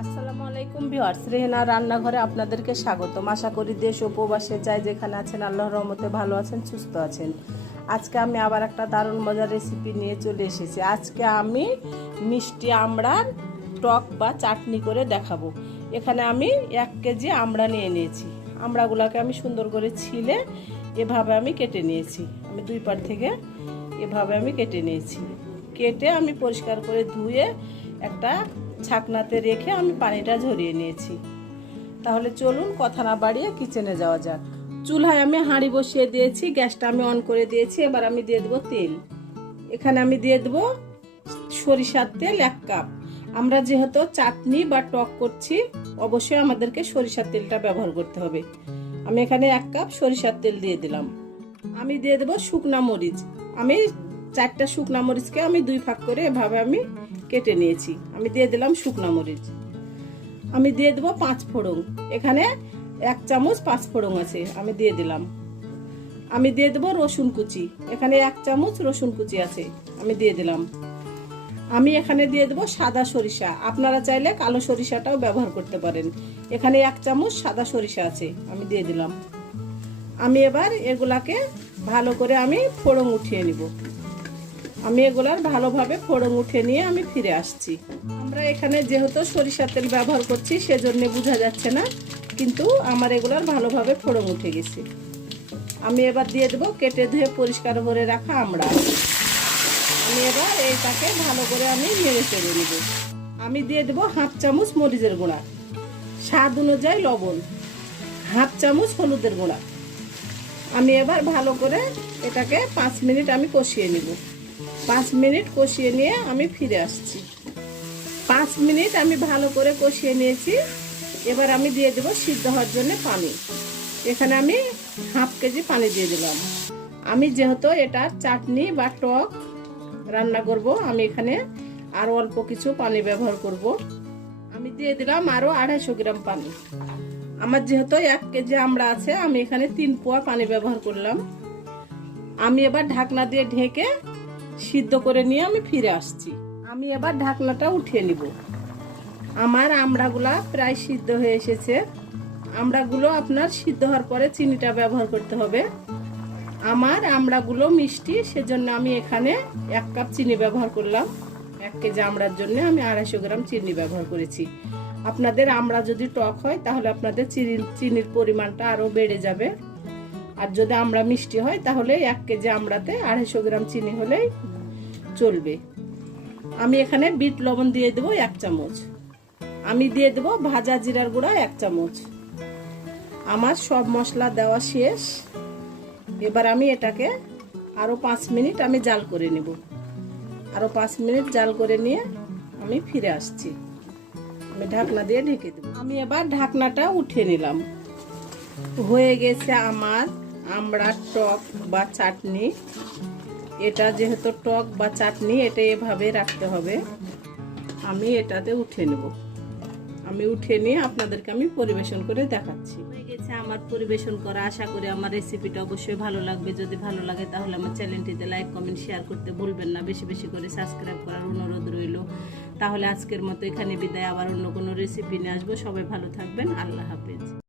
আসসালামু আলাইকুম ভিউয়ার্স, রেহেনা রান্নাঘরে আপনাদেরকে স্বাগতম। আশা করি দেশ উপবাসে যাই যেখানে আছেন, আল্লাহর রহমতে ভালো আছেন, সুস্থ আছেন। আজকে আমি আবার একটা দারুণ মজার রেসিপি নিয়ে চলে এসেছি। আজকে আমি মিষ্টি আমড়ার টক বা চাটনি করে দেখাবো। এখানে আমি এক কেজি আমড়া নিয়ে নিয়েছি। আমড়াগুলোকে আমি সুন্দর করে ছিলে এভাবে আমি কেটে নিয়েছি। আমি দুই পার থেকে এভাবে আমি কেটে নিয়েছি। কেটে আমি পরিষ্কার করে ধুয়ে একটা ছাকনাতে রেখে আমি পানিটা ঝরিয়ে নিয়েছি। তাহলে চলুন কথা না বাড়িয়ে কিচেনে যাওয়া যাক। চুলায় আমি হাঁড়ি বসিয়ে দিয়েছি, গ্যাসটা আমি অন করে দিয়েছি, এবার আমি দিয়ে দেবো তেল। এখানে আমি দিয়ে দেবো সরিষার তেল এক কাপ আমরা যেহেতু চাটনি বা টক করছি, অবশ্যই আমাদেরকে সরিষার তেলটা ব্যবহার করতে হবে। আমি এখানে এক কাপ সরিষার তেল দিয়ে দিলাম। আমি দিয়ে দেবো শুকনা মরিচ। আমি চারটা শুকনা মরিচকে আমি দুই ভাগ করে এভাবে আমি কেটে নিয়েছি। আমি দিয়ে দিলাম শুকনা মরিচ। আমি দিয়ে দেবো পাঁচ ফোড়ন। এখানে এক চামচ পাঁচ ফোড়ন আছে, আমি দিয়ে দিলাম। আমি দিয়ে দেবো রসুন কুচি। এখানে এক চামচ রসুন কুচি আছে, আমি দিয়ে দিলাম। আমি এখানে দিয়ে দেবো সাদা সরিষা। আপনারা চাইলে কালো সরিষাটাও ব্যবহার করতে পারেন। এখানে এক চামচ সাদা সরিষা আছে, আমি দিয়ে দিলাম। আমি এবার এগুলাকে ভালো করে আমি ফোড়ন উঠিয়ে নিব। আমি এগুলার ভালোভাবে ফোড়ন উঠে নিয়ে আমি ফিরে আসছি। আমরা এখানে যেহেতু সরিষার তেল ব্যবহার করছি, সেজন্য বোঝা যাচ্ছে না, কিন্তু আমার এগুলার ভালোভাবে ফোড়ন উঠে গেছে। আমি এবার দিয়ে দেবো কেটে ধুয়ে পরিষ্কার করে রাখা আমরা আমি এবার এইটাকে ভালো করে আমি নেড়ে চেড়ে নেব। আমি দিয়ে দেবো হাফ চামচ মরিচের গুঁড়া। স্বাদ অনুযায়ী লবণ। হাফ চামচ হলুদের গুঁড়া। আমি এবার ভালো করে এটাকে পাঁচ মিনিট আমি কষিয়ে নেব। পাঁচ মিনিট কষিয়ে নিয়ে আমি ফিরে আসছি। পাঁচ মিনিট আমি ভালো করে কষিয়ে নিয়েছি। এবার আমি দিয়ে দেবো সিদ্ধ হওয়ার জন্য পানি। এখানে আমি হাফ কেজি পানি দিয়ে দিলাম। আমি যেহেতু এটা চাটনি বা টক রান্না করব, আমি এখানে আরও অল্প কিছু পানি ব্যবহার করব। আমি দিয়ে দিলাম আরও আড়াইশো গ্রাম পানি। আমার যেহেতু এক কেজি আমরা আছে, আমি এখানে তিন পোয়া পানি ব্যবহার করলাম। আমি এবার ঢাকনা দিয়ে ঢেকে সিদ্ধ করে নিয়ে আমি ফিরে আসছি। আমি এবার ঢাকনাটা উঠিয়ে নিব। আমার আমড়াগুলা প্রায় সিদ্ধ হয়ে এসেছে। আমড়াগুলো আপনার সিদ্ধ হওয়ার পরে চিনিটা ব্যবহার করতে হবে। আমার আমড়াগুলো মিষ্টি, সেজন্য আমি এখানে এক কাপ চিনি ব্যবহার করলাম। এক কেজি আমড়ার জন্য আমি আড়াইশো গ্রাম চিনি ব্যবহার করেছি। আপনাদের আমড়া যদি টক হয়, তাহলে আপনাদের চিনির চিনির পরিমাণটা আরও বেড়ে যাবে। আর যদি আমরা মিষ্টি হয়, তাহলে এক কেজি আমড়াতে আড়াইশো গ্রাম চিনি হলেই চলবে। আমি এখানে বিট লবণ দিয়ে দেবো এক চামচ। আমি দিয়ে দেবো ভাজা জিরার গুঁড়া এক চামচ। আমার সব মশলা দেওয়া শেষ। এবার আমি এটাকে আরও পাঁচ মিনিট আমি জাল করে নেব। আরও পাঁচ মিনিট জাল করে নিয়ে আমি ফিরে আসছি। আমি ঢাকনা দিয়ে ঢেকে দেবো। আমি এবার ঢাকনাটা উঠিয়ে নিলাম। হয়ে গেছে আমার আমড়ার টক বা চাটনি। এটা যেহেতু টক বা চাটনি, এটা এভাবে রাখতে হবে। আমি এটাতে উঠে নেব। আমি উঠে নিয়ে আপনাদেরকে আমি পরিবেশন করে দেখাচ্ছি। হয়ে গেছে আমার পরিবেশন করা। আশা করি আমার রেসিপিটা অবশ্যই ভালো লাগবে। যদি ভালো লাগে তাহলে আমার চ্যানেলটিতে লাইক কমেন্ট শেয়ার করতে ভুলবেন না। বেশি বেশি করে সাবস্ক্রাইব করার অনুরোধ রইল। তাহলে আজকের মতো এখানে বিদায়। আবার অন্য কোনো রেসিপি নিয়ে আসব। সবাই ভালো থাকবেন। আল্লাহ হাফেজ।